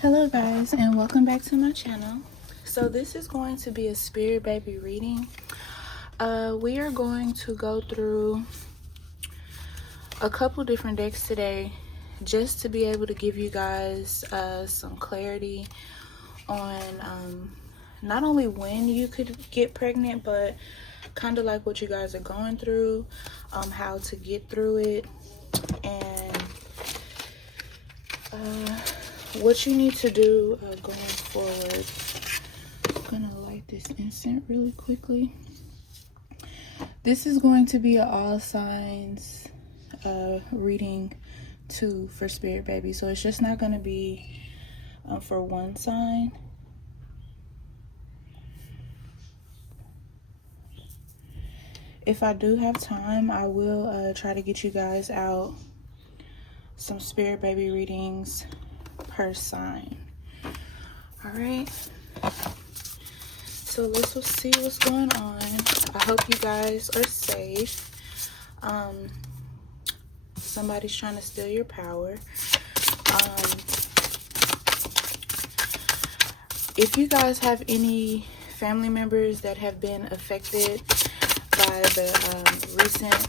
Hello guys, and welcome back to my channel. So this is going to be a spirit baby reading. We are going to go through a couple different decks today just to be able to give you guys some clarity on not only when you could get pregnant, but kind of like what you guys are going through, how to get through it, and what you need to do going forward. I'm gonna light this incense really quickly. This is going to be an all signs reading too for spirit baby, so it's just not going to be for one sign. If I do have time, I will try to get you guys out some spirit baby readings per sign. All right, so let's see what's going on. I hope you guys are safe. Somebody's trying to steal your power. If you guys have any family members that have been affected by the recent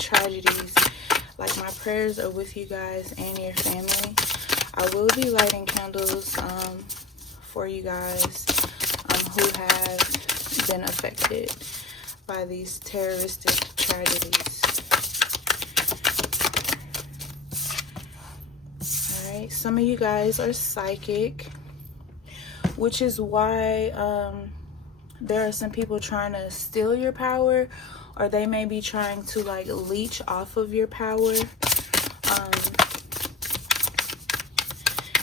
tragedies, like, my prayers are with you guys and your family. I will be lighting candles for you guys who have been affected by these terroristic tragedies. Alright, some of you guys are psychic, which is why there are some people trying to steal your power, or they may be trying to like leech off of your power.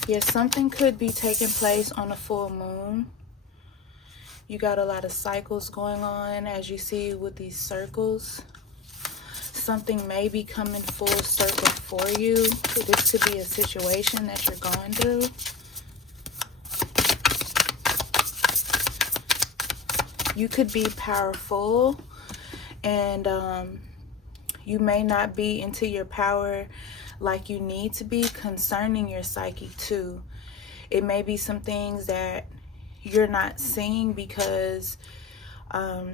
Yeah, something could be taking place on a full moon. You got a lot of cycles going on, as you see with these circles. Something may be coming full circle for you. This could be a situation that you're going through. You could be powerful, and you may not be into your power like you need to be concerning your psyche too. It may be some things that you're not seeing because I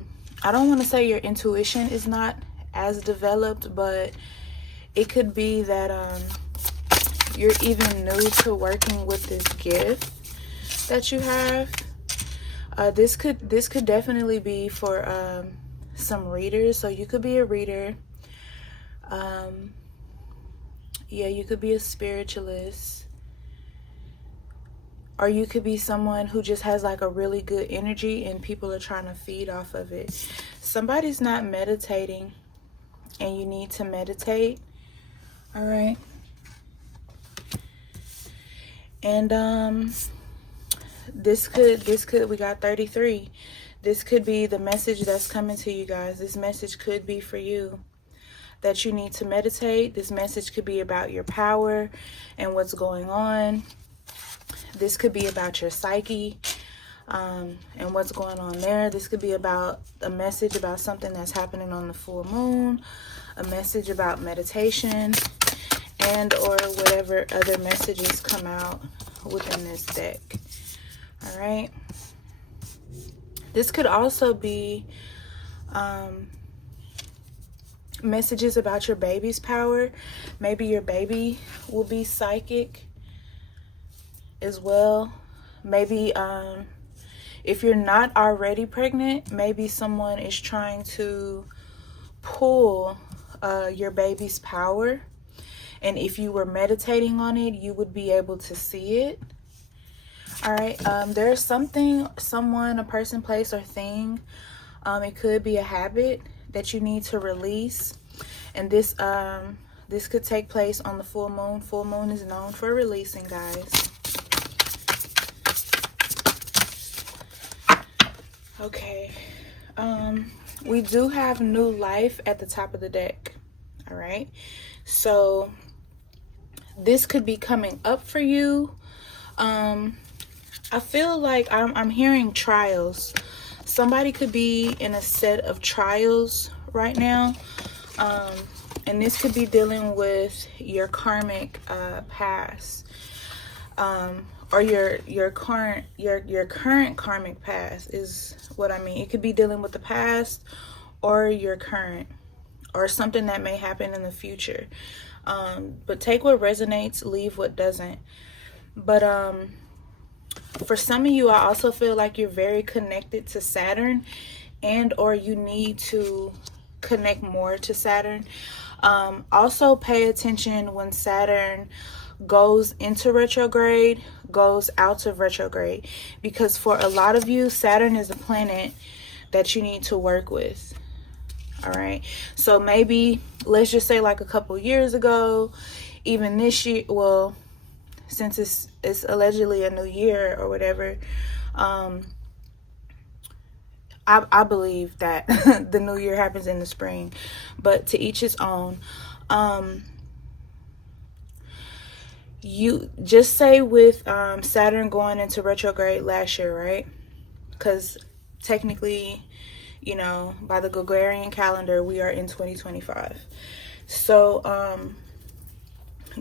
don't want to say your intuition is not as developed, but it could be that you're even new to working with this gift that you have. This could definitely be for some readers. So you could be a reader. Yeah, you could be a spiritualist, or you could be someone who just has like a really good energy and people are trying to feed off of it. Somebody's not meditating and you need to meditate. All right. And this could we got 33. This could be the message that's coming to you guys. This message could be for you, that you need to meditate. This message could be about your power and what's going on. This could be about your psyche and what's going on there. This could be about a message about something that's happening on the full moon, a message about meditation, and or whatever other messages come out within this deck. All right. This could also be messages about your baby's power. Maybe your baby will be psychic as well. Maybe if you're not already pregnant, maybe someone is trying to pull your baby's power, and if you were meditating on it, you would be able to see it. All right. There's something, someone, a person, place, or thing. It could be a habit that you need to release, and this could take place on the full moon. Full moon is known for releasing, guys. Okay. We do have new life at the top of the deck. All right. So this could be coming up for you. I feel like I'm hearing trials. Somebody could be in a set of trials right now. And this could be dealing with your karmic past. or your current karmic past is what I mean. It could be dealing with the past or your current, or something that may happen in the future. But take what resonates, leave what doesn't. But for some of you, I also feel like you're very connected to Saturn, and or you need to connect more to Saturn. Also pay attention when Saturn goes into retrograde, goes out of retrograde, because for a lot of you, Saturn is a planet that you need to work with. All right, so maybe let's just say like a couple years ago, even this year, well, since it's allegedly a new year or whatever, I believe that the new year happens in the spring, but to each his own. You just say with Saturn going into retrograde last year, right? Because technically, you know, by the Gregorian calendar, we are in 2025. So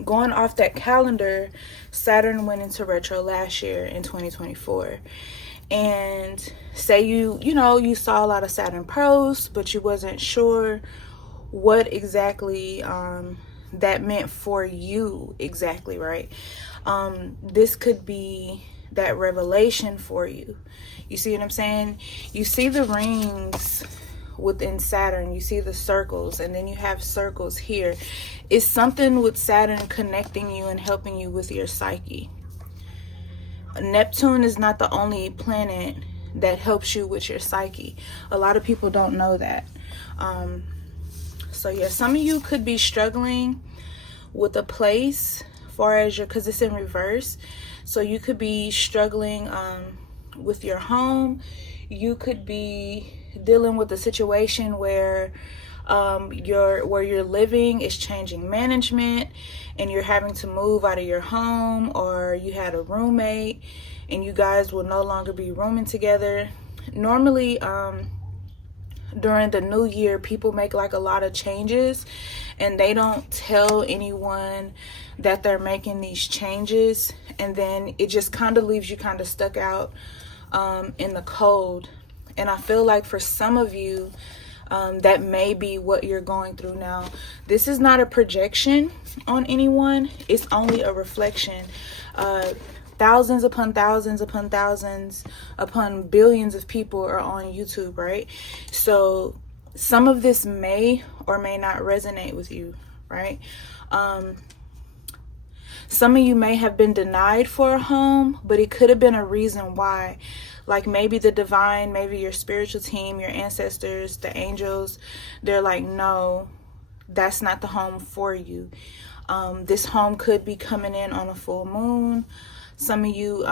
going off that calendar, Saturn went into retro last year in 2024. And say you saw a lot of Saturn pros, but you wasn't sure what exactly that meant for you exactly, right? This could be that revelation for you. You see what I'm saying? You see the rings within Saturn, you see the circles, and then you have circles here. It's something with Saturn connecting you and helping you with your psyche. Neptune is not the only planet that helps you with your psyche. A lot of people don't know that. So yeah, some of you could be struggling with a place far as your, because it's in reverse. So you could be struggling with your home. You could be dealing with a situation where where you're living is changing management, and you're having to move out of your home, or you had a roommate and you guys will no longer be rooming together. Normally during the new year, people make like a lot of changes and they don't tell anyone that they're making these changes, and then it just kind of leaves you kind of stuck out in the cold. And I feel like for some of you, that may be what you're going through now. This is not a projection on anyone. It's only a reflection. Thousands upon thousands upon thousands upon billions of people are on YouTube, right? So some of this may or may not resonate with you, right? Some of you may have been denied for a home, but it could have been a reason why. Like maybe the divine, maybe your spiritual team, your ancestors, the angels, they're like, no, that's not the home for you. This home could be coming in on a full moon. Some of you,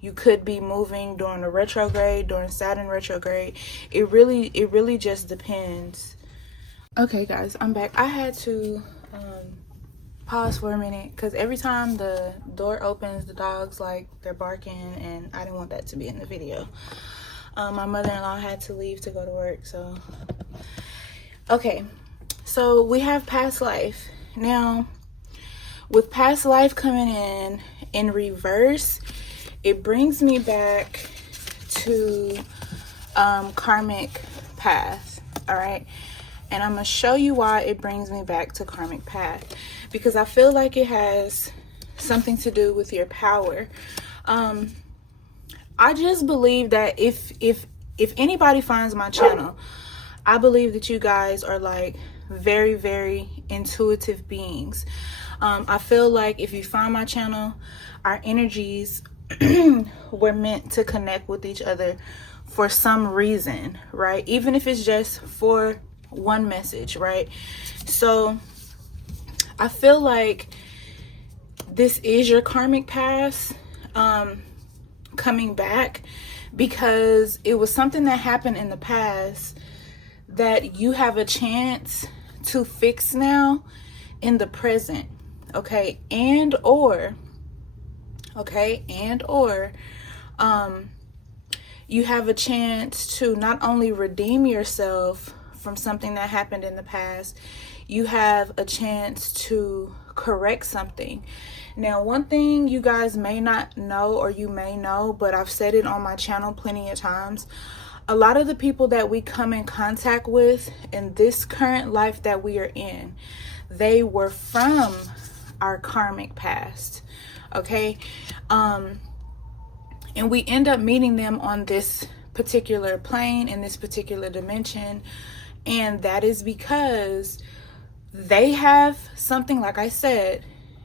you could be moving during a retrograde, during Saturn retrograde. It really just depends. Okay, guys, I'm back. I had to pause for a minute because every time the door opens, the dogs, like, they're barking, and I didn't want that to be in the video. My mother-in-law had to leave to go to work, so okay. So we have past life. Now with past life coming in reverse, it brings me back to karmic path. All right, and I'm gonna show you why it brings me back to karmic path, because I feel like it has something to do with your power. I just believe that if anybody finds my channel, I believe that you guys are like very, very intuitive beings. I feel like if you find my channel, our energies were meant to connect with each other for some reason, right? Even if it's just for one message, right? So I feel like this is your karmic past coming back, because it was something that happened in the past that you have a chance to fix now in the present. Okay, and or you have a chance to not only redeem yourself from something that happened in the past, you have a chance to correct something. Now, one thing you guys may not know, or you may know, but I've said it on my channel plenty of times, a lot of the people that we come in contact with in this current life that we are in, they were from our karmic past, okay? And we end up meeting them on this particular plane, in this particular dimension, and that is because they have something. Like I said,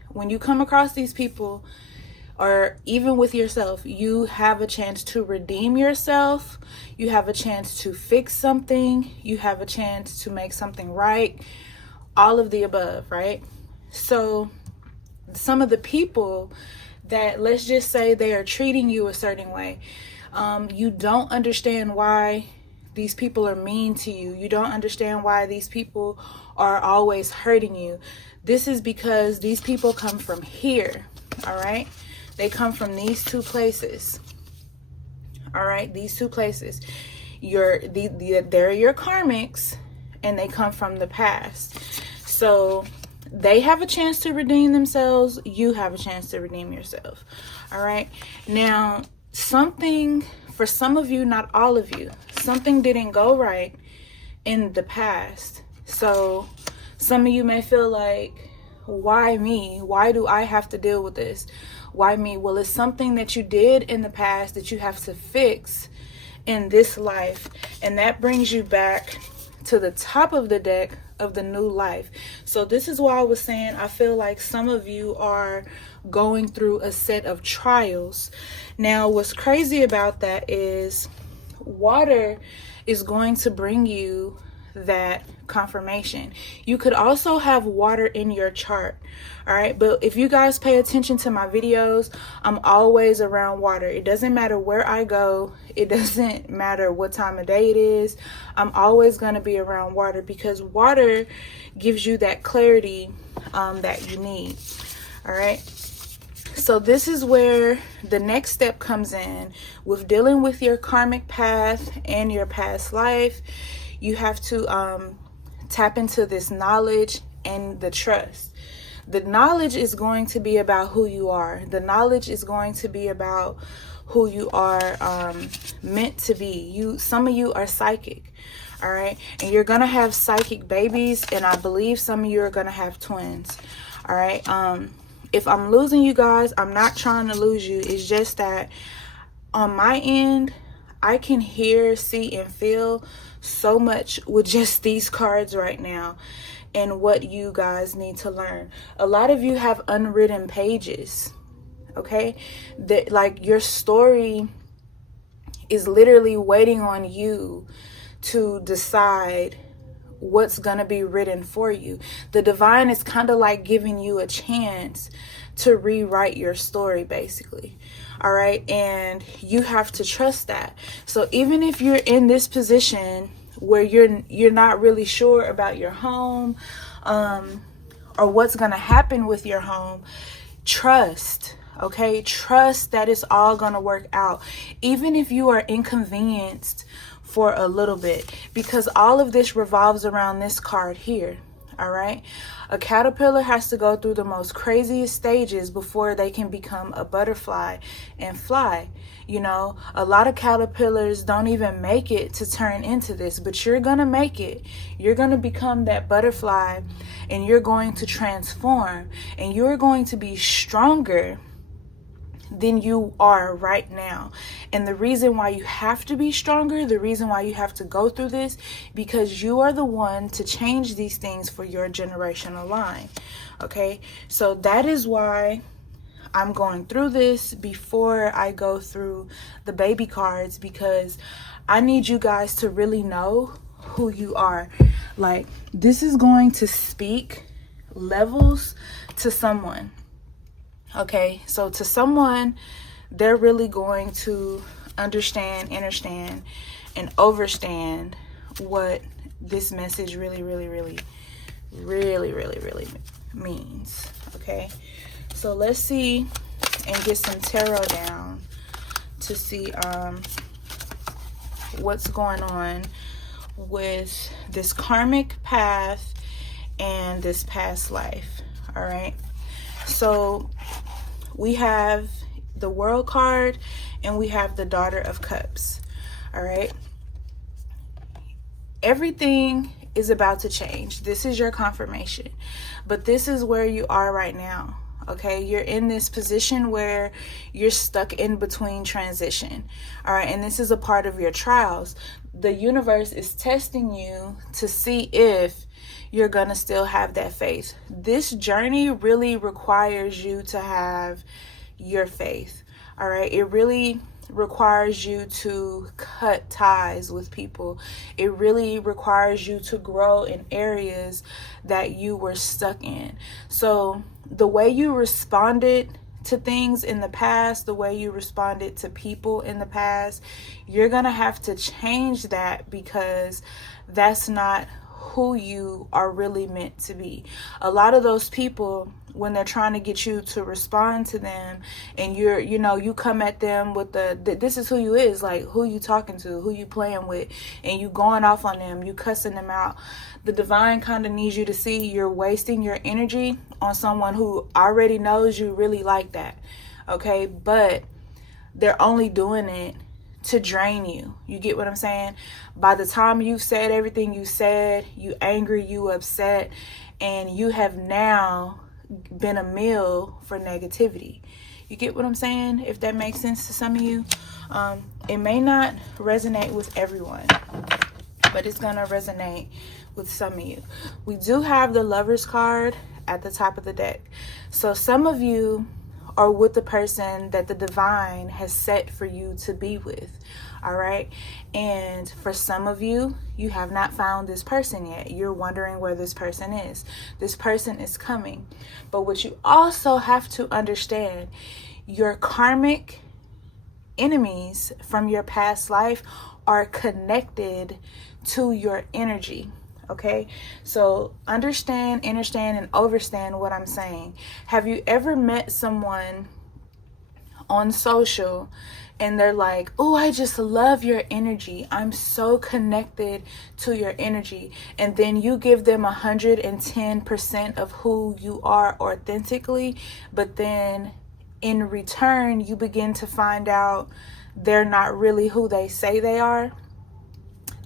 when you come across these people, or even with yourself, you have a chance to redeem yourself, you have a chance to fix something, you have a chance to make something right, all of the above, right? So some of the people that, let's just say, they are treating you a certain way, you don't understand why these people are mean to you. You don't understand why these people are always hurting you. This is because these people come from here, all right? They come from these two places, all right? These two places. They're your karmics, and they come from the past. So they have a chance to redeem themselves. You have a chance to redeem yourself, all right? Now, something, for some of you, not all of you, something didn't go right in the past. So some of you may feel like, why me? Why do I have to deal with this? Why me? Well, it's something that you did in the past that you have to fix in this life. And that brings you back to the top of the deck of the new life. So this is why I was saying, I feel like some of you are going through a set of trials. Now, what's crazy about that is water is going to bring you that confirmation. You could also have water in your chart, all right? But if you guys pay attention to my videos, I'm always around water. It doesn't matter where I go. It doesn't matter what time of day it is. I'm always going to be around water, because water gives you that clarity that you need, all right? So this is where the next step comes in with dealing with your karmic path and your past life. You have to tap into this knowledge and the trust. The knowledge is going to be about who you are. The knowledge is going to be about who you are meant to be. Some of you are psychic, all right? And you're going to have psychic babies, and I believe some of you are going to have twins, all right? If I'm losing you guys, I'm not trying to lose you. It's just that on my end, I can hear, see, and feel so much with just these cards right now and what you guys need to learn. A lot of you have unwritten pages, okay? That, like, your story is literally waiting on you to decide what's gonna be written for you. The divine is kind of like giving you a chance to rewrite your story, basically, all right? And you have to trust that. So even if you're in this position where you're not really sure about your home, or what's gonna happen with your home, trust, okay? Trust that it's all gonna work out, even if you are inconvenienced for a little bit, because all of this revolves around this card here, all right? A caterpillar has to go through the most craziest stages before they can become a butterfly and fly. You know, a lot of caterpillars don't even make it to turn into this, but you're gonna make it. You're gonna become that butterfly, and you're going to transform, and you're going to be stronger than you are right now. And the reason why you have to be stronger, the reason why you have to go through this, because you are the one to change these things for your generational line, okay? So that is why I'm going through this before I go through the baby cards, because I need you guys to really know who you are. Like, this is going to speak levels to someone. Okay, so to someone, they're really going to understand, and overstand what this message really means. Okay, so let's see and get some tarot down to see what's going on with this karmic path and this past life. All right, so we have the World card and we have the Daughter of Cups. All right, everything is about to change. This is your confirmation, but this is where you are right now. Okay, you're in this position where you're stuck in between transition. All right, and this is a part of your trials. The universe is testing you to see if you're gonna still have that faith. This journey really requires you to have your faith. All right, it really requires you to cut ties with people. It really requires you to grow in areas that you were stuck in. So the way you responded to things in the past, the way you responded to people in the past, you're gonna have to change that, because that's not who you are really meant to be. A lot of those people, when they're trying to get you to respond to them, and you come at them with this is who you is, like who you talking to, who you playing with, and you going off on them, you cussing them out. The divine kind of needs you to see you're wasting your energy on someone who already knows you really like that. Okay, but they're only doing it to drain you. You get what I'm saying? By the time you've said everything you said, you angry, you upset, and you have now been a meal for negativity. You get what I'm saying? If that makes sense to some of you. It may not resonate with everyone, but it's gonna resonate with some of you. We do have the Lovers card at the top of the deck. So some of you are with the person that the divine has set for you to be with. All right, and for some of you, you have not found this person yet. You're wondering where this person is. This person is coming. But what you also have to understand, your karmic enemies from your past life are connected to your energy. Okay, so understand, and understand what I'm saying. Have you ever met someone on social and they're like, oh, I just love your energy, I'm so connected to your energy, and then you give them 110% of who you are authentically, but then in return you begin to find out they're not really who they say they are?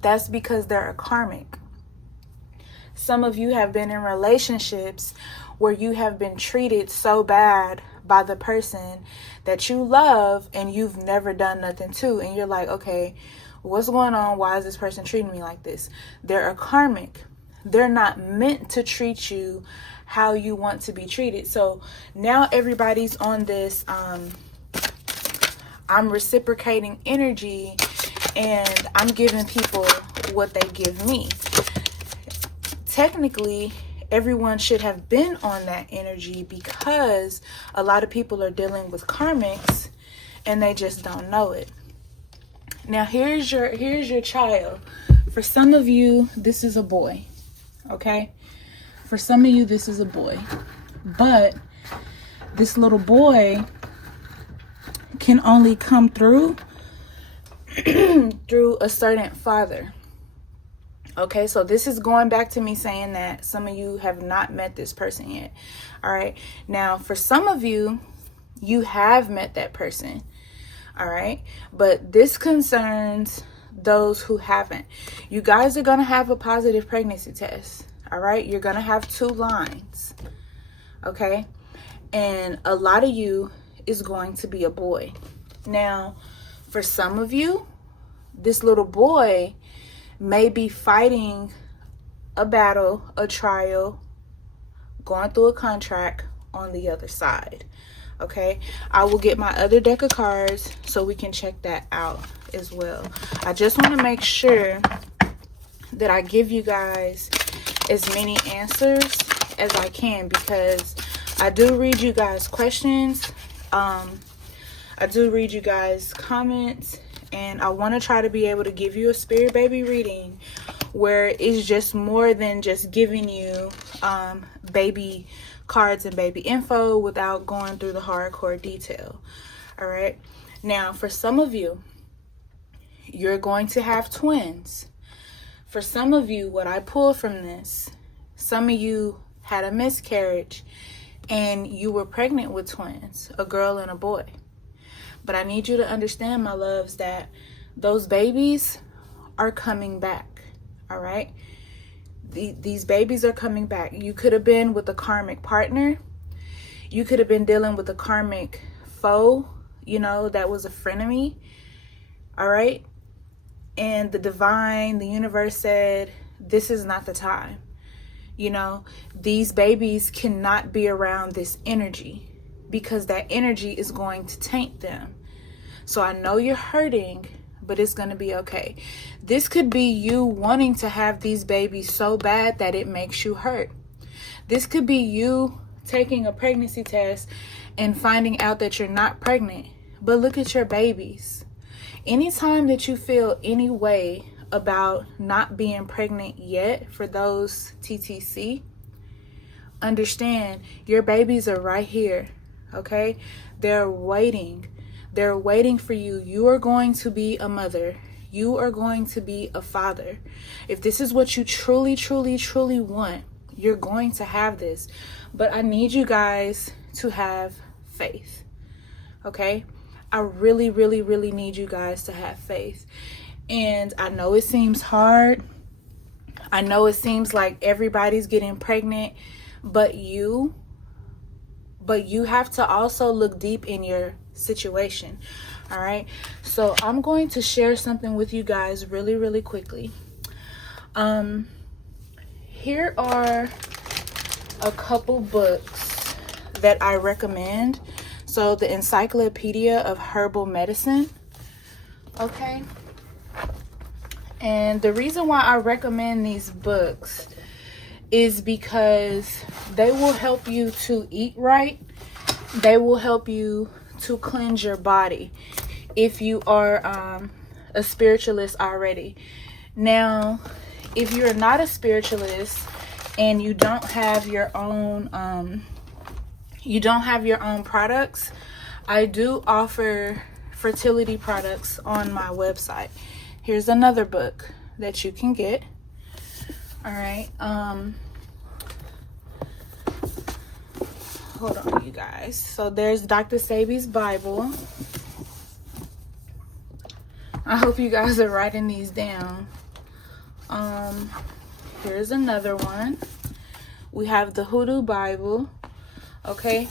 That's because they're a karmic. Some of you have been in relationships where you have been treated so bad by the person that you love and you've never done nothing to, and you're like, okay, what's going on? Why is this person treating me like this? They're a karmic. They're not meant to treat you how you want to be treated. So now everybody's on this I'm reciprocating energy, and I'm giving people what they give me. Technically, everyone should have been on that energy, because a lot of people are dealing with karmics and they just don't know it. Now here's your child. For some of you, this is a boy. Okay? For some of you, this is a boy. But this little boy can only come through through a certain father. Okay, so this is going back to me saying that some of you have not met this person yet. All right, now for some of you, you have met that person. All right, but this concerns those who haven't. You guys are going to have a positive pregnancy test. All right, you're going to have 2 lines. Okay, and a lot of you is going to be a boy. Now, for some of you, this little boy may be fighting a battle, a trial, going through a contract on the other side. Okay, I will get my other deck of cards so we can check that out as well. I just want to make sure that I give you guys as many answers as I can, because I do read you guys questions, I do read you guys comments, and I want to try to be able to give you a spirit baby reading where it's just more than just giving you baby cards and baby info without going through the hardcore detail. All right, now for some of you, you're going to have twins. For some of you, what I pull from this, some of you had a miscarriage and you were pregnant with twins, a girl and a boy. But I need you to understand, my loves, that those babies are coming back, all right? These babies are coming back. You could have been with a karmic partner. You could have been dealing with a karmic foe, you know, that was a frenemy, all right? And the divine, the universe said, this is not the time. You know, these babies cannot be around this energy because that energy is going to taint them. So I know you're hurting, but it's going to be okay. This could be you wanting to have these babies so bad that it makes you hurt. This could be you taking a pregnancy test and finding out that you're not pregnant. But look at your babies. Anytime that you feel any way about not being pregnant yet, for those TTC, understand your babies are right here, okay? They're waiting. They're waiting for you. You are going to be a mother. You are going to be a father. If this is what you truly, truly, truly want, you're going to have this. But I need you guys to have faith, okay? I really, really, really need you guys to have faith. And I know it seems hard. I know it seems like everybody's getting pregnant, but you have to also look deep in your situation. All right. So I'm going to share something with you guys really, really quickly. Here are a couple books that I recommend. So the Encyclopedia of Herbal Medicine. Okay. And the reason why I recommend these books is because they will help you to eat right. They will help you to cleanse your body if you are a spiritualist already. Now, if you're not a spiritualist and you don't have your own products, I do offer fertility products on my website. Here's another book that you can get. All right. Hold on, you guys. So there's Dr. Sabi's Bible. I hope you guys are writing these down. Here's another one. We have the Hoodoo Bible. Okay.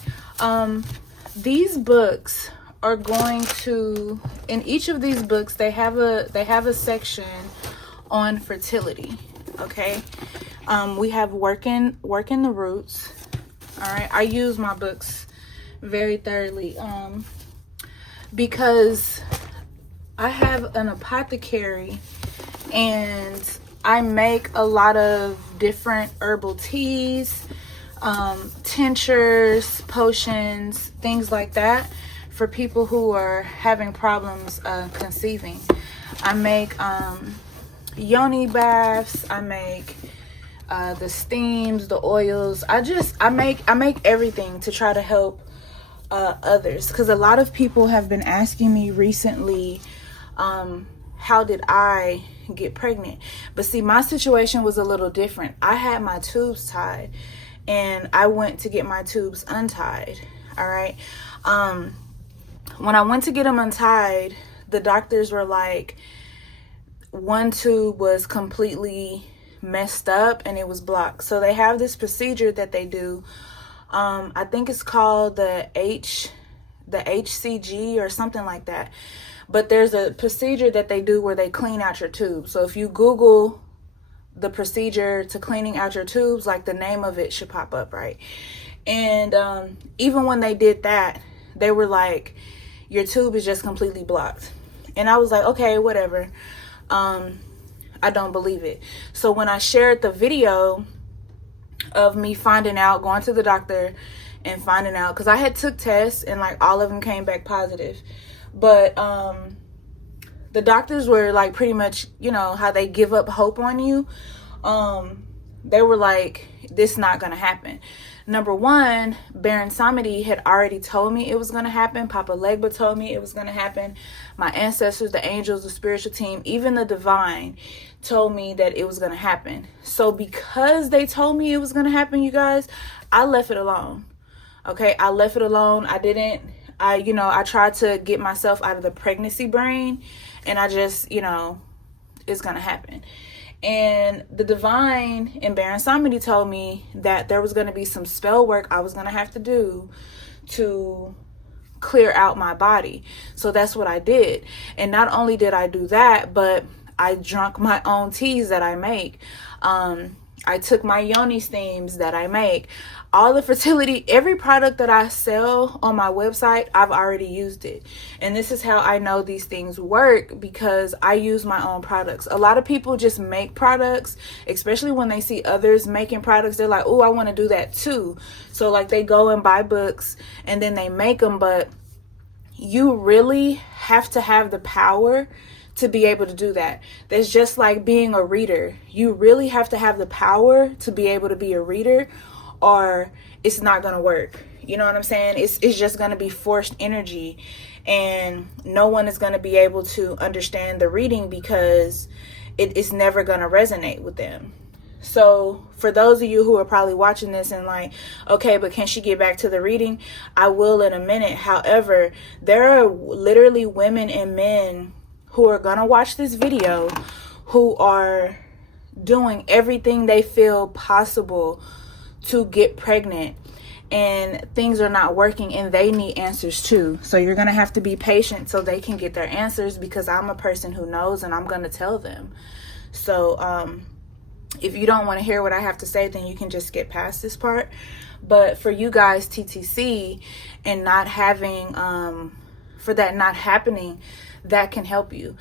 These books are going to, in each of these books, they have a section on fertility. Okay. We have working the roots. All right. I use my books very thoroughly because I have an apothecary and I make a lot of different herbal teas, tinctures, potions, things like that for people who are having problems conceiving. I make yoni baths. I make the steams, the oils. I make everything to try to help others, because a lot of people have been asking me recently, how did I get pregnant? But see, my situation was a little different. I had my tubes tied and I went to get my tubes untied. All right. When I went to get them untied, the doctors were like, one tube was completely messed up and it was blocked. So they have this procedure that they do. I think it's called the HCG or something like that. But there's a procedure that they do where they clean out your tubes. So if you Google the procedure to cleaning out your tubes, like, the name of it should pop up, right? And even when they did that, they were like, your tube is just completely blocked. And I was like, okay, whatever. I don't believe it. So when I shared the video of me finding out, going to the doctor and finding out, because I had took tests and like all of them came back positive. But the doctors were like, pretty much, you know, how they give up hope on you. They were like, this is not going to happen. Number one, Baron Samedi had already told me it was going to happen. Papa Legba told me it was going to happen. My ancestors, the angels, the spiritual team, even the divine told me that it was going to happen. So because they told me it was going to happen, you guys, I left it alone. Okay, I left it alone. I tried to get myself out of the pregnancy brain, and I just, it's going to happen. And the divine in Baron Samedi told me that there was going to be some spell work I was going to have to do to clear out my body. So that's what I did. And not only did I do that, but I drank my own teas that I make. I took my yoni steams that I make. All the fertility, every product that I sell on my website, I've already used it. And this is how I know these things work, because I use my own products. A lot of people just make products, especially when they see others making products. They're like, oh, I want to do that too. So like they go and buy books and then they make them. But you really have to have the power to be able to do that. That's just like being a reader. You really have to have the power to be able to be a reader, or it's not going to work. You know what I'm saying? It's just going to be forced energy, and no one is going to be able to understand the reading because it's never going to resonate with them. So for those of you who are probably watching this and like, okay, but can she get back to the reading? I will in a minute. However, there are literally women and men who are going to watch this video who are doing everything they feel possible to get pregnant, and things are not working, and they need answers too. So you're going to have to be patient so they can get their answers, because I'm a person who knows and I'm going to tell them. So if you don't want to hear what I have to say, then you can just skip past this part. But for you guys, TTC, and not having for that not happening, that can help you.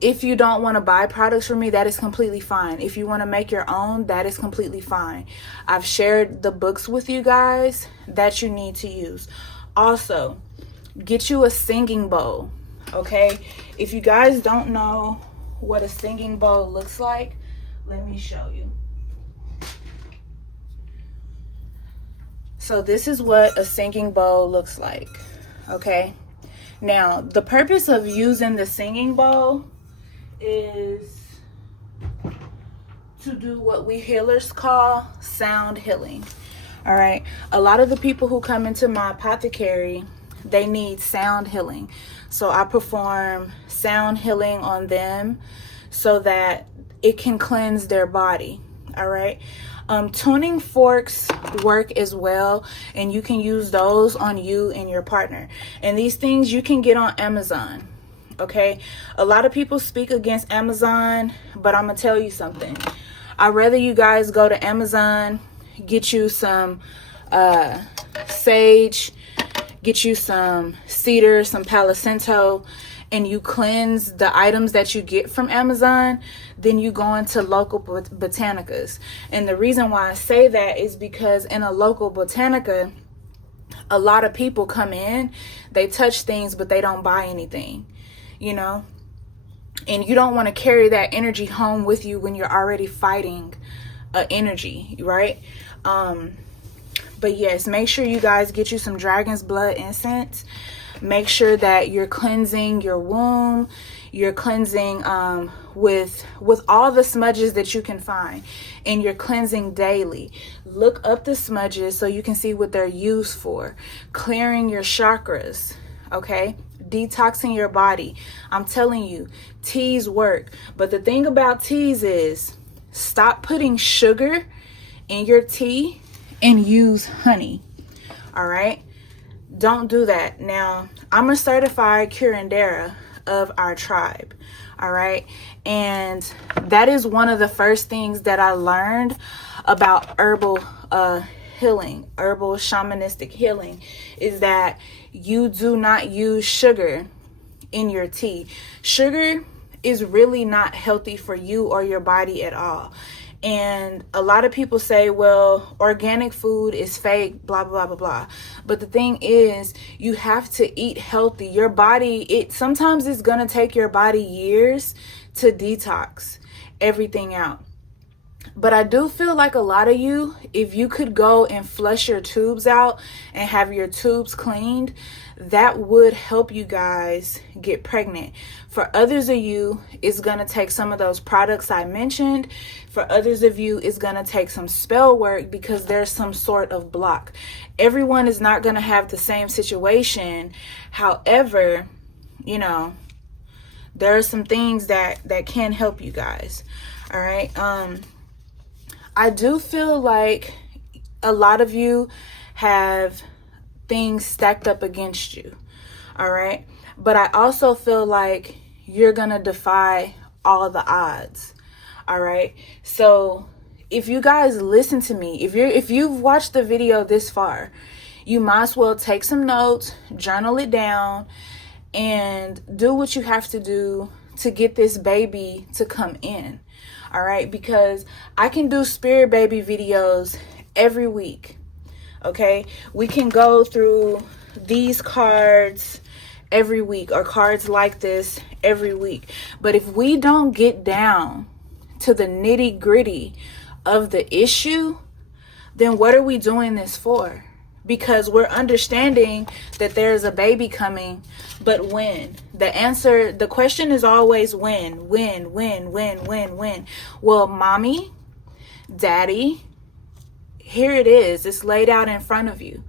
If you don't want to buy products from me, that is completely fine. If you want to make your own, that is completely fine. I've shared the books with you guys that you need to use. Also, get you a singing bowl, okay? If you guys don't know what a singing bowl looks like, let me show you. So this is what a singing bowl looks like, okay? Now, the purpose of using the singing bowl is to do what we healers call sound healing. All right. A lot of the people who come into my apothecary, they need sound healing. So I perform sound healing on them so that it can cleanse their body. All right. Tuning forks work as well, and you can use those on you and your partner. And these things you can get on Amazon. Okay. A lot of people speak against Amazon, but I'm gonna tell you something. I'd rather you guys go to Amazon, get you some sage, get you some cedar, some Palo Santo, and you cleanse the items that you get from Amazon, then you go into local botanicas. And the reason why I say that is because in a local botanica, a lot of people come in, they touch things, but they don't buy anything, you know? And you don't want to carry that energy home with you when you're already fighting energy, right? But yes, make sure you guys get you some dragon's blood incense. Make sure that you're cleansing your womb. You're cleansing with all the smudges that you can find, and you're cleansing daily. Look up the smudges so you can see what they're used for. Clearing your chakras, okay? Detoxing your body. I'm telling you, teas work. But the thing about teas is, stop putting sugar in your tea and use honey. All right? Don't do that. Now, I'm a certified curandera of our tribe. All right? And that is one of the first things that I learned about herbal healing, herbal shamanistic healing, is that you do not use sugar in your tea. Sugar is really not healthy for you or your body at all. And a lot of people say, well, organic food is fake, blah, blah, blah, blah. But the thing is, you have to eat healthy. Your body, sometimes it's going to take your body years to detox everything out. But I do feel like a lot of you, if you could go and flush your tubes out and have your tubes cleaned, that would help you guys get pregnant. For others of you, it's going to take some of those products I mentioned. For others of you, it's going to take some spell work because there's some sort of block. Everyone is not going to have the same situation. However, you know, there are some things that can help you guys. All right. I do feel like a lot of you have things stacked up against you. All right. But I also feel like you're going to defy all the odds. All right. So if you guys listen to me, if you've watched the video this far, you might as well take some notes, journal it down, and do what you have to do to get this baby to come in. All right, because I can do spirit baby videos every week. Okay, we can go through these cards every week, or cards like this every week. But if we don't get down to the nitty gritty of the issue, then what are we doing this for? Because we're understanding that there's a baby coming, but when? The question is always when. Well, mommy, daddy, here it is. It's laid out in front of you.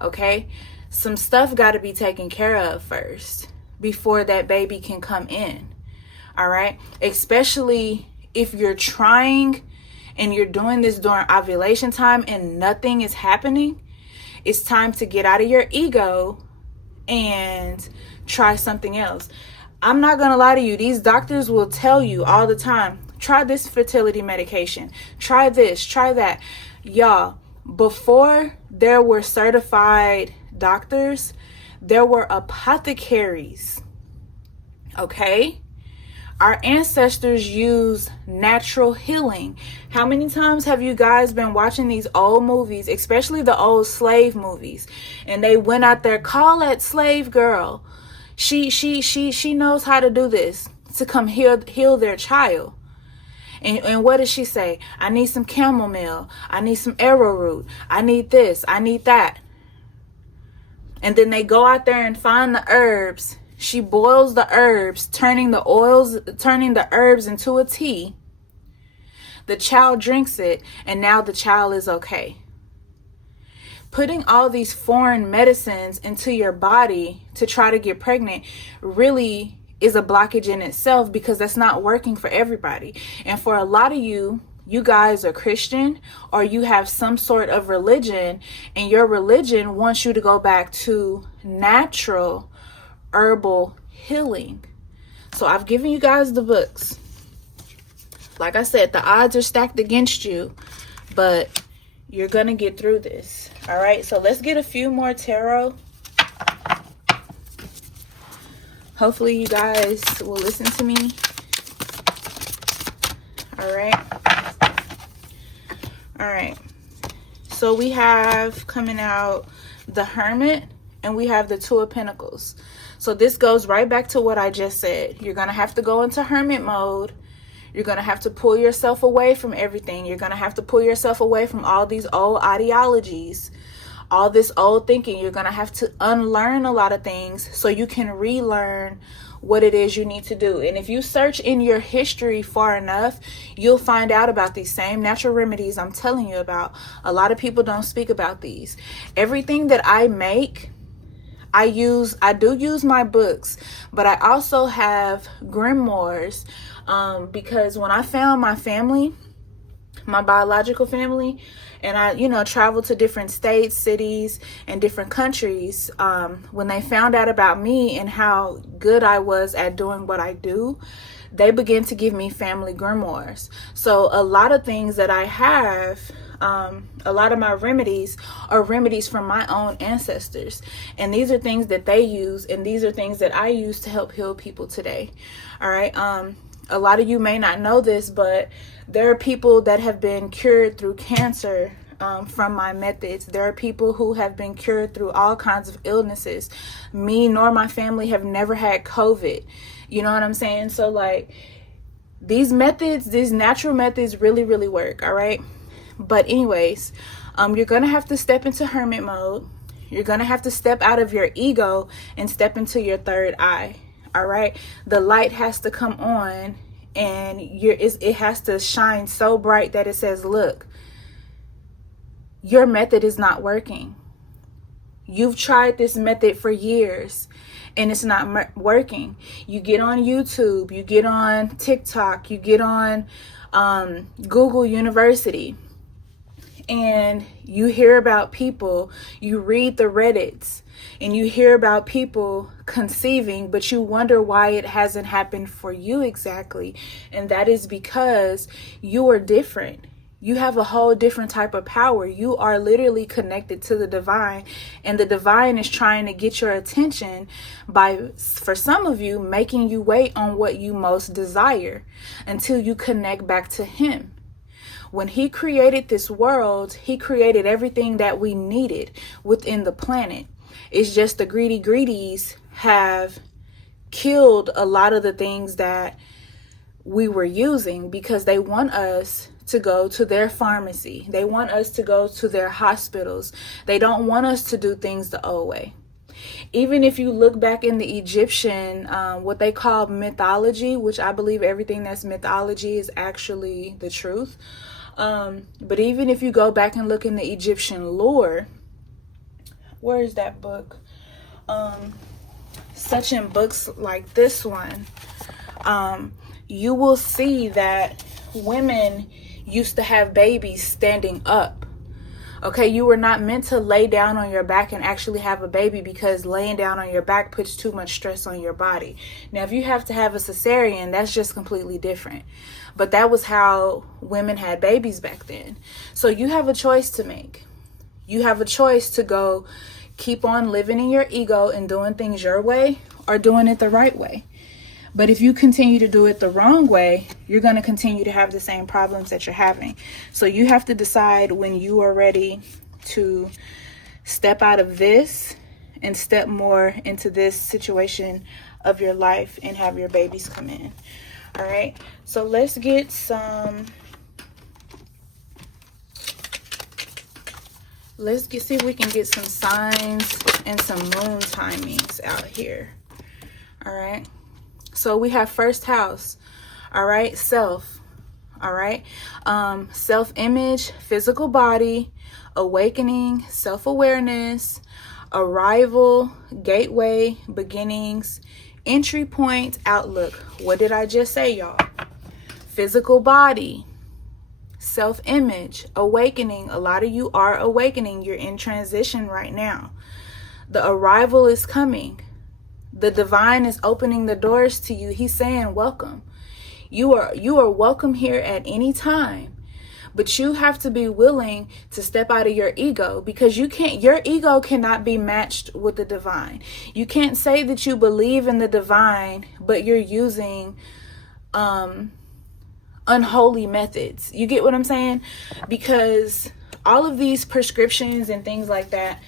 Okay? Some stuff got to be taken care of first before that baby can come in. All right? Especially if you're trying and you're doing this during ovulation time and nothing is happening. It's time to get out of your ego and try something else. I'm not going to lie to you. These doctors will tell you all the time, try this fertility medication. Try this, try that. Y'all, before there were certified doctors, there were apothecaries. Okay? Our ancestors use natural healing. How many times have you guys been watching these old movies, especially the old slave movies? And they went out there, call that slave girl. She knows how to do this to come heal their child. And what does she say? I need some chamomile. I need some arrowroot. I need this. I need that. And then they go out there and find the herbs. She boils the herbs, turning the herbs into a tea. The child drinks it, and now the child is okay. Putting all these foreign medicines into your body to try to get pregnant really is a blockage in itself, because that's not working for everybody. And for a lot of you guys are Christian, or you have some sort of religion, and your religion wants you to go back to natural herbal healing. So I've given you guys the books. Like I said, the odds are stacked against you, but you're gonna get through this. All right, so let's get a few more tarot. Hopefully you guys will listen to me. All right, so we have coming out the Hermit, and we have the Two of Pentacles. So this goes right back to what I just said. You're going to have to go into hermit mode. You're going to have to pull yourself away from everything. You're going to have to pull yourself away from all these old ideologies, all this old thinking. You're going to have to unlearn a lot of things so you can relearn what it is you need to do. And if you search in your history far enough, you'll find out about these same natural remedies I'm telling you about. A lot of people don't speak about these. Everything that I make, I do use my books, but I also have grimoires, because when I found my family, my biological family, and I, traveled to different states, cities, and different countries, when they found out about me and how good I was at doing what I do, they began to give me family grimoires. So a lot of things that I have, a lot of my remedies are remedies from my own ancestors, and these are things that they use, and these are things that I use to help heal people today. All right. A lot of you may not know this, but there are people that have been cured through cancer from my methods. There are people who have been cured through all kinds of illnesses. Me nor my family have never had COVID. You know what I'm saying? So like, These methods, these natural methods really, really work, all right? But anyways, you're going to have to step into hermit mode. You're going to have to step out of your ego and step into your third eye, all right? The light has to come on, and it has to shine so bright that it says, look, your method is not working. You've tried this method for years and it's not working. You get on YouTube, you get on TikTok, you get on Google University, and you hear about people, you read the Reddits, and you hear about people conceiving, but you wonder why it hasn't happened for you exactly. And that is because you are different. You have a whole different type of power. You are literally connected to the divine, and the divine is trying to get your attention by, for some of you, making you wait on what you most desire until you connect back to him. When he created this world, he created everything that we needed within the planet. It's just the greedies have killed a lot of the things that we were using because they want us to go to their pharmacy. They want us to go to their hospitals. They don't want us to do things the old way. Even if you look back in the Egyptian, what they call mythology, which I believe everything that's mythology is actually the truth. But even if you go back and look in the Egyptian lore, where is that book? Such in books like this one, you will see that women used to have babies standing up. Okay, you were not meant to lay down on your back and actually have a baby, because laying down on your back puts too much stress on your body. Now, if you have to have a cesarean, that's just completely different. But that was how women had babies back then. So you have a choice to make. You have a choice to go keep on living in your ego and doing things your way, or doing it the right way. But if you continue to do it the wrong way, you're going to continue to have the same problems that you're having. So you have to decide when you are ready to step out of this and step more into this situation of your life and have your babies come in. All right. So let's get some. See if we can get some signs and some moon timings out here. All right. So we have first house, all right, self, all right, self-image, physical body, awakening, self-awareness, arrival, gateway, beginnings, entry point, outlook. What did I just say, y'all? Physical body, self-image, awakening. A lot of you are awakening. You're in transition right now. The arrival is coming. The divine is opening the doors to you. He's saying, welcome. You are welcome here at any time. But you have to be willing to step out of your ego, because your ego cannot be matched with the divine. You can't say that you believe in the divine, but you're using unholy methods. You get what I'm saying? Because all of these prescriptions and things like that,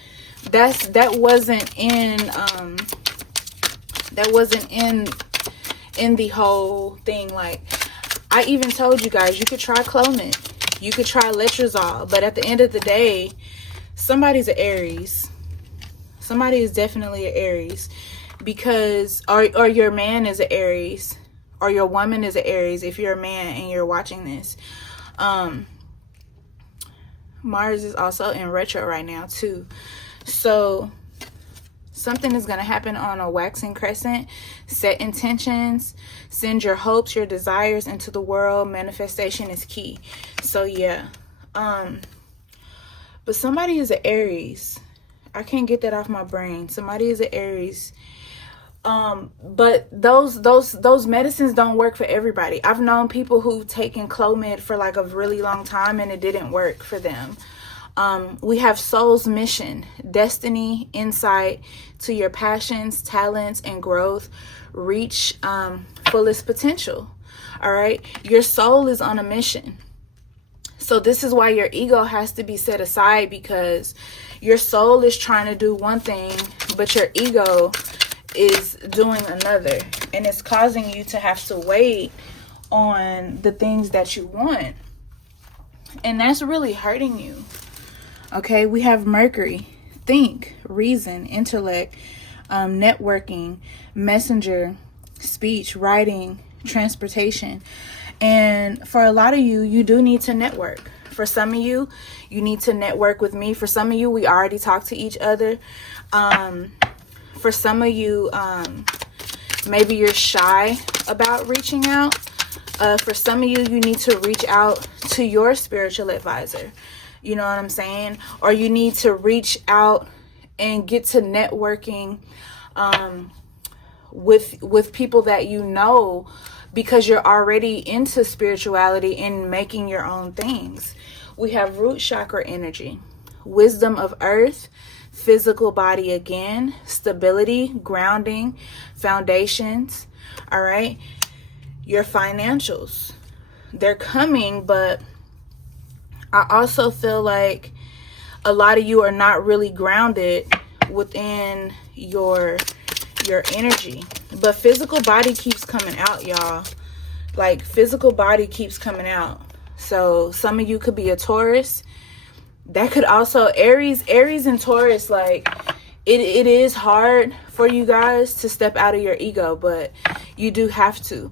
that wasn't in the whole thing. Like, I even told you guys, you could try Clomid, you could try Letrozole, but at the end of the day, somebody's an Aries. Somebody is definitely an Aries, because or your man is an Aries, or your woman is an Aries if you're a man and you're watching this. Mars is also in retro right now too. So something is going to happen on a waxing crescent. Set intentions, send your hopes, your desires into the world. Manifestation is key. So yeah, but somebody is an Aries. I can't get that off my brain. Somebody is an Aries. But those medicines don't work for everybody. I've known people who've taken Clomid for like a really long time and it didn't work for them. We have soul's mission, destiny, insight to your passions, talents, and growth. Reach fullest potential. All right. Your soul is on a mission. So this is why your ego has to be set aside, because your soul is trying to do one thing, but your ego is doing another. And it's causing you to have to wait on the things that you want. And that's really hurting you. Okay, we have Mercury, think, reason, intellect, networking, messenger, speech, writing, transportation. And for a lot of you, you do need to network. For some of you, you need to network with me. For some of you, we already talk to each other. For some of you, maybe you're shy about reaching out. For some of you, you need to reach out to your spiritual advisor. You know what I'm saying? Or you need to reach out and get to networking with people that you know, because you're already into spirituality and making your own things. We have root chakra energy, wisdom of earth, physical body again, stability, grounding, foundations. All right. Your financials, they're coming, but I also feel like a lot of you are not really grounded within your energy. But physical body keeps coming out, y'all. Like, physical body keeps coming out. So some of you could be a Taurus. That could also Aries and Taurus. Like, it is hard for you guys to step out of your ego, but you do have to.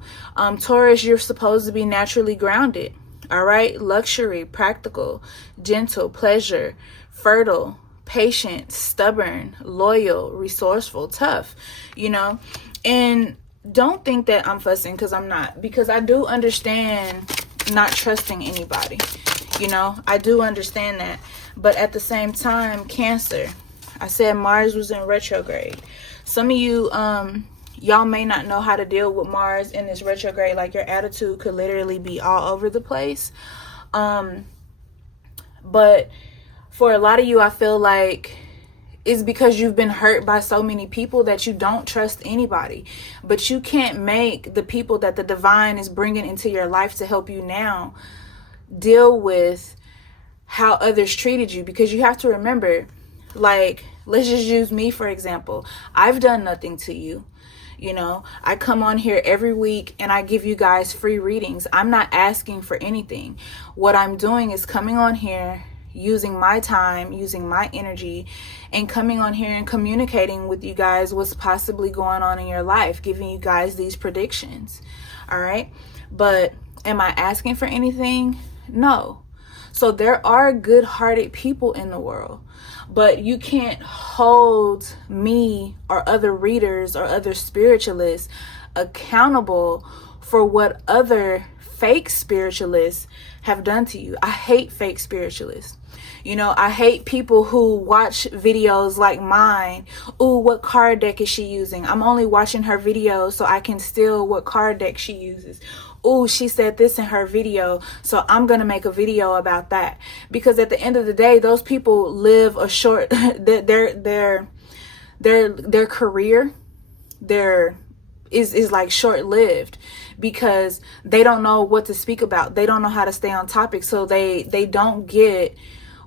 Taurus, you're supposed to be naturally grounded. All right. Luxury, practical, gentle, pleasure, fertile, patient, stubborn, loyal, resourceful, tough, you know. And don't think that I'm fussing, because I'm not, because I do understand not trusting anybody. You know, I do understand that. But at the same time, Cancer, I said Mars was in retrograde. Some of you, y'all may not know how to deal with Mars in this retrograde. Like, your attitude could literally be all over the place. But for a lot of you, I feel like it's because you've been hurt by so many people that you don't trust anybody. But you can't make the people that the divine is bringing into your life to help you now deal with how others treated you. Because you have to remember, like, let's just use me for example. I've done nothing to you. You know, I come on here every week and I give you guys free readings. I'm not asking for anything. What I'm doing is coming on here, using my time, using my energy, and coming on here and communicating with you guys what's possibly going on in your life, giving you guys these predictions. All right. But am I asking for anything? No. So there are good-hearted people in the world, but you can't hold me or other readers or other spiritualists accountable for what other fake spiritualists have done to you. I hate fake spiritualists. You know, I hate people who watch videos like mine. Ooh, what card deck is she using? I'm only watching her videos so I can steal what card deck she uses. Ooh, she said this in her video, so I'm going to make a video about that. Because at the end of the day, those people live a short, their career, is like short-lived, because they don't know what to speak about. They don't know how to stay on topic. So they don't get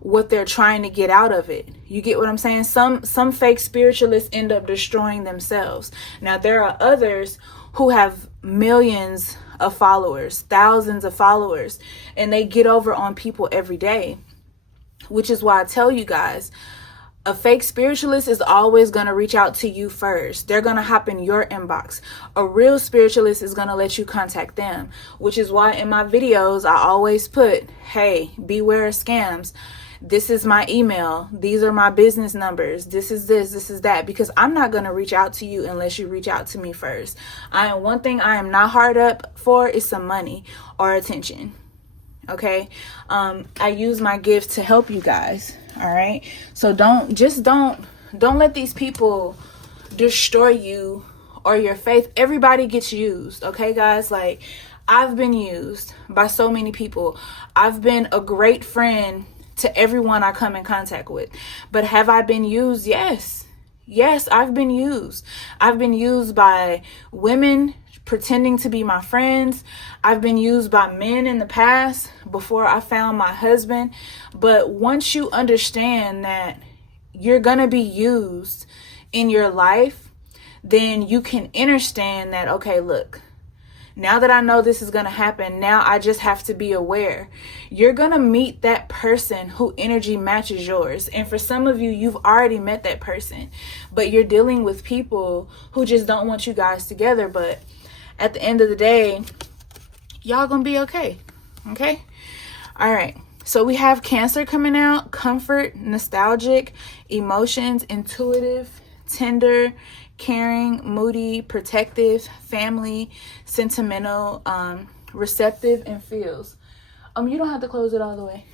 what they're trying to get out of it. You get what I'm saying? Some fake spiritualists end up destroying themselves. Now, there are others who have millions of followers, thousands of followers, and they get over on people every day, which is why I tell you guys, a fake spiritualist is always going to reach out to you first. They're going to hop in your inbox. A real spiritualist is going to let you contact them, which is why in my videos, I always put, hey, beware of scams. This is my email. These are my business numbers. This is that, because I'm not going to reach out to you unless you reach out to me first. One thing I am not hard up for is some money or attention. Okay. I use my gift to help you guys. All right. So don't let these people destroy you or your faith. Everybody gets used. Okay, guys? Like, I've been used by so many people. I've been a great friend to everyone I come in contact with. But have I been used? Yes. Yes, I've been used. I've been used by women pretending to be my friends. I've been used by men in the past before I found my husband. But once you understand that you're going to be used in your life, then you can understand that, okay, look, Now that I know this is going to happen, now I just have to be aware. You're going to meet that person who energy matches yours. And for some of you, you've already met that person, but you're dealing with people who just don't want you guys together. But at the end of the day, y'all going to be okay. Okay? All right. So we have Cancer coming out, comfort, nostalgic, emotions, intuitive, tender, caring, moody, protective, family, sentimental, receptive, and feels. You don't have to close it all the way.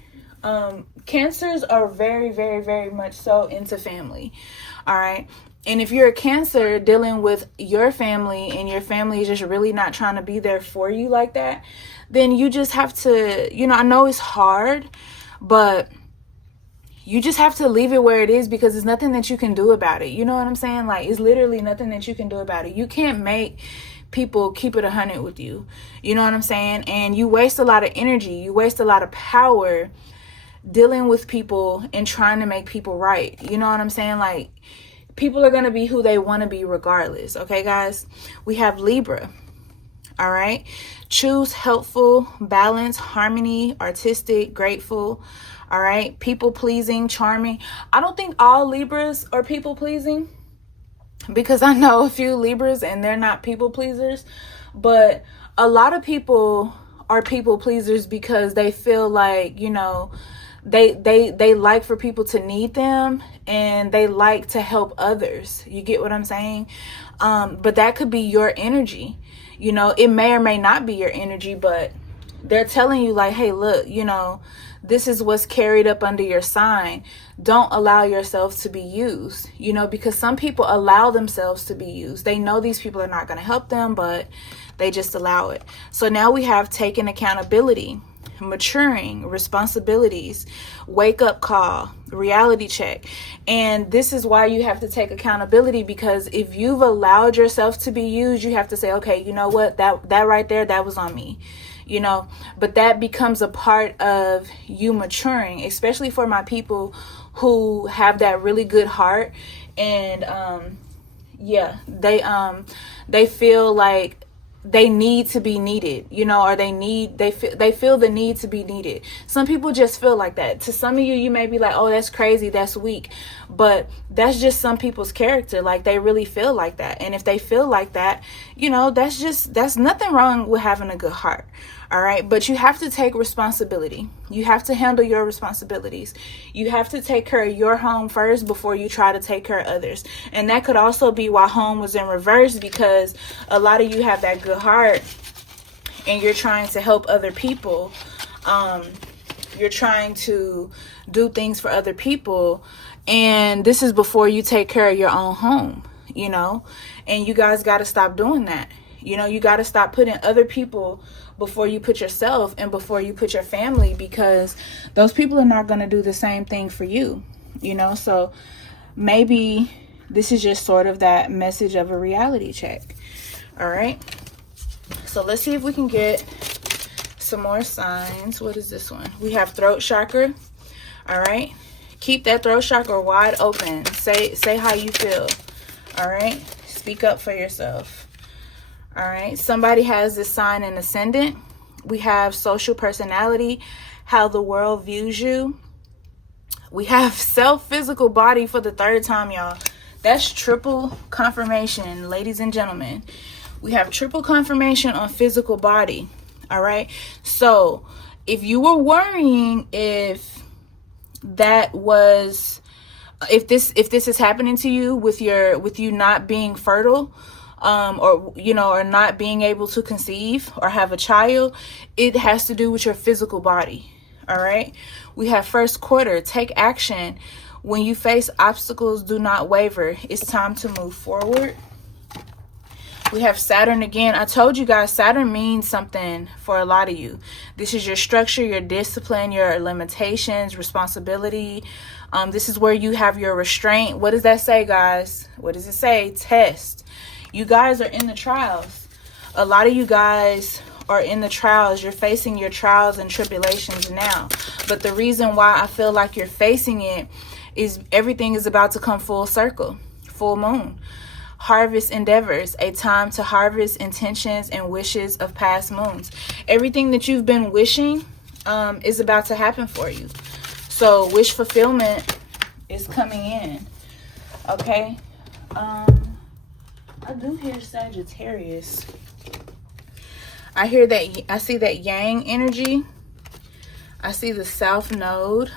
Cancers are very, very, very much so into family. All right. And if you're a Cancer dealing with your family and your family is just really not trying to be there for you like that, then you just have to, I know it's hard, but you just have to leave it where it is, because there's nothing that you can do about it. You know what I'm saying? Like, it's literally nothing that you can do about it. You can't make people keep it 100 with you. You know what I'm saying? And you waste a lot of energy. You waste a lot of power dealing with people and trying to make people right. You know what I'm saying? Like, people are going to be who they want to be regardless. Okay, guys? We have Libra. All right. Choose helpful, balance, harmony, artistic, grateful. All right. People pleasing, charming. I don't think all Libras are people pleasing, because I know a few Libras and they're not people pleasers. But a lot of people are people pleasers because they feel like, they like for people to need them, and they like to help others. You get what I'm saying? But that could be your energy. It may or may not be your energy, but they're telling you like, hey, look, this is what's carried up under your sign. Don't allow yourself to be used, because some people allow themselves to be used. They know these people are not going to help them, but they just allow it. So now we have taken accountability, maturing, responsibilities, wake up call, reality check. And this is why you have to take accountability, because if you've allowed yourself to be used, you have to say, okay, you know what, that right there, that was on me. But that becomes a part of you maturing, especially for my people who have that really good heart. And they feel like they need to be needed, or they feel the need to be needed. Some people just feel like that. To some of you, you may be like, oh, that's crazy, that's weak, but that's just some people's character. Like, they really feel like that. And if they feel like that, that's nothing wrong with having a good heart. All right. But you have to take responsibility. You have to handle your responsibilities. You have to take care of your home first before you try to take care of others. And that could also be why home was in reverse, because a lot of you have that good heart and you're trying to help other people. You're trying to do things for other people. And this is before you take care of your own home, and you guys got to stop doing that. You got to stop putting other people before you put yourself and before you put your family, because those people are not going to do the same thing for you, so maybe this is just sort of that message of a reality check. All right. So let's see if we can get some more signs. What is this one? We have throat chakra. All right. Keep that throat chakra wide open. Say how you feel. All right. Speak up for yourself. All right. Somebody has this sign in ascendant. We have social personality, how the world views you. We have self-physical body for the third time, y'all. That's triple confirmation, ladies and gentlemen. We have triple confirmation on physical body. All right. So if you were worrying if this is happening to you with you not being fertile, or not being able to conceive or have a child, it has to do with your physical body. All right. We have first quarter, take action. When you face obstacles, do not waver. It's time to move forward. We have Saturn again. I told you guys, Saturn means something for a lot of you. This is your structure, your discipline, your limitations, responsibility. This is where you have your restraint. What does that say, guys? What does it say? Test. You guys are in the trials. A lot of you guys are in the trials. You're facing your trials and tribulations now. But the reason why I feel like you're facing it is everything is about to come full circle, full moon. harvest endeavors, a time to harvest intentions and wishes of past moons. Everything that you've been wishing is about to happen for you. So wish fulfillment is coming in. Okay. I do hear Sagittarius. I hear that. I see that yang energy. I see the South Node.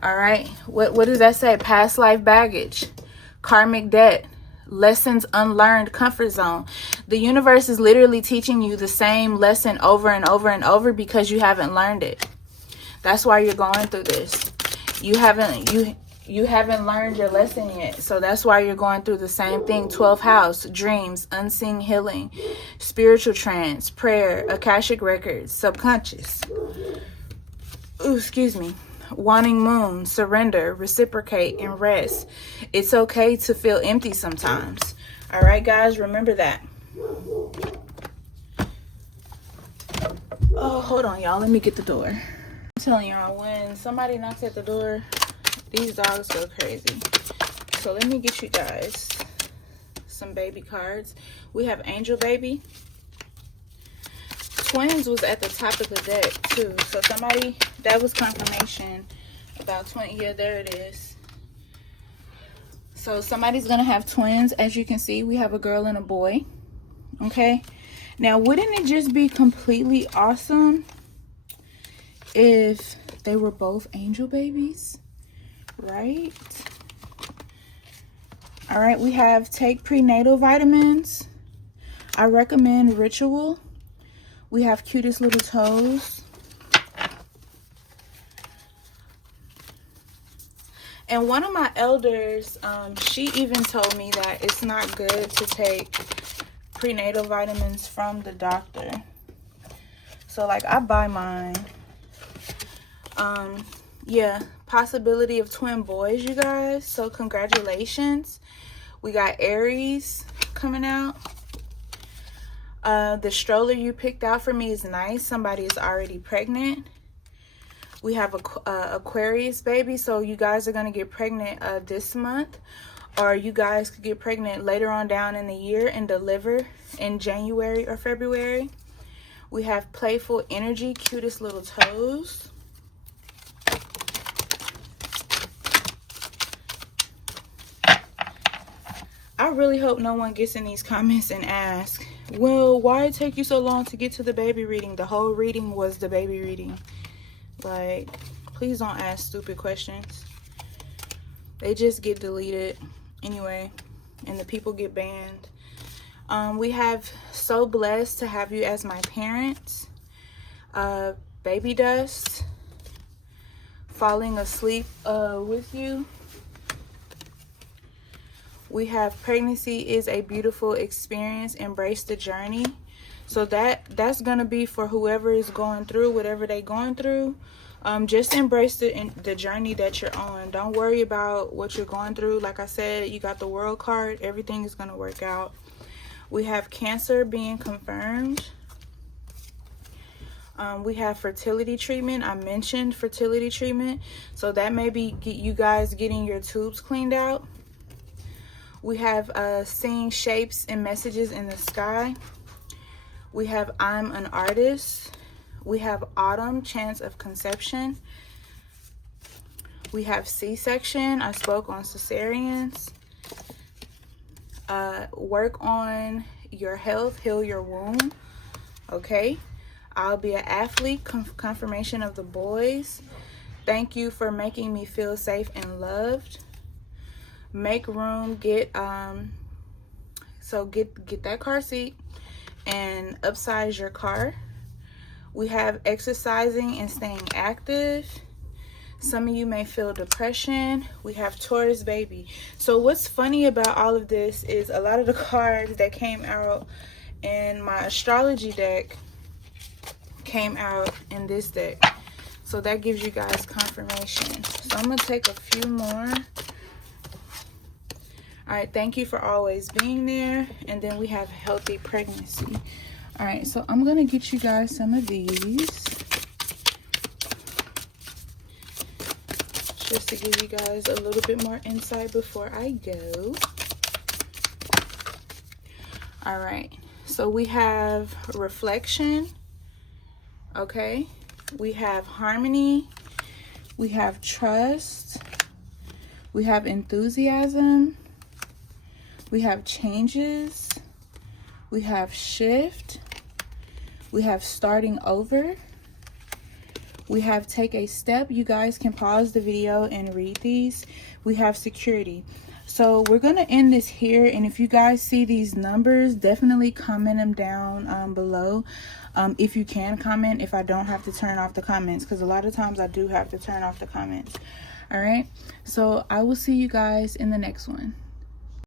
All right. What does that say? Past life baggage, karmic debt, lessons unlearned, comfort zone. The universe is literally teaching you the same lesson over and over and over because you haven't learned it. That's why you're going through this. You haven't learned your lesson yet. So that's why you're going through the same thing. 12th house, dreams, unseen healing, spiritual trance, prayer, Akashic records, subconscious. Ooh, excuse me. Wanting moon, surrender, reciprocate, and rest. It's okay to feel empty sometimes. All right, guys, remember that. Oh, hold on, y'all. Let me get the door. I'm telling y'all, when somebody knocks at the door, these dogs go crazy. So let me get you guys some baby cards. We have Angel Baby. Twins was at the top of the deck too. So somebody, that was confirmation about 20. Yeah, there it is. So somebody's going to have twins. As you can see, we have a girl and a boy. Okay. Now, wouldn't it just be completely awesome if they were both angel babies? Right? All right, we have take prenatal vitamins. I recommend Ritual. We have cutest little toes. And one of my elders, she even told me that it's not good to take prenatal vitamins from the doctor. So like I buy mine. Yeah, possibility of twin boys, you guys. So congratulations. We got Aries coming out. The stroller you picked out for me is nice. Somebody is already pregnant. We have Aquarius baby. So you guys are going to get pregnant this month. Or you guys could get pregnant later on down in the year and deliver in January or February. We have playful energy, cutest little toes. I really hope no one gets in these comments and asks, well, why it take you so long to get to the baby reading? The whole reading was the baby reading. Like, please don't ask stupid questions. They just get deleted anyway, and the people get banned. We have so blessed to have you as my parents. Baby dust. Falling asleep with you. We have pregnancy is a beautiful experience. Embrace the journey. So that's going to be for whoever is going through whatever they're going through. Just embrace the journey that you're on. Don't worry about what you're going through. Like I said, you got the world card. Everything is going to work out. We have Cancer being confirmed. We have fertility treatment. I mentioned fertility treatment. So that may be you guys getting your tubes cleaned out. We have seeing shapes and messages in the sky. We have I'm an artist. We have autumn, chance of conception. We have C-section. I spoke on cesareans. Work on your health, heal your womb. Okay. I'll be an athlete, confirmation of the boys. Thank you for making me feel safe and loved. Make room, get that car seat and upsize your car. We have exercising and staying active. Some of you may feel depression. We have Taurus baby. So what's funny about all of this is a lot of the cards that came out in my astrology deck came out in this deck. So that gives you guys confirmation. So I'm going to take a few more. All right, thank you for always being there. And then we have healthy pregnancy. All right, so I'm going to get you guys some of these. Just to give you guys a little bit more insight before I go. All right, so we have reflection, okay? We have harmony, we have trust, we have enthusiasm, we have changes, we have shift, we have starting over, we have take a step. You guys can pause the video and read these. We have security. So we're going to end this here, and if you guys see these numbers, definitely comment them down below. If you can comment, if I don't have to turn off the comments, because a lot of times I do have to turn off the comments. All right, so I will see you guys in the next one.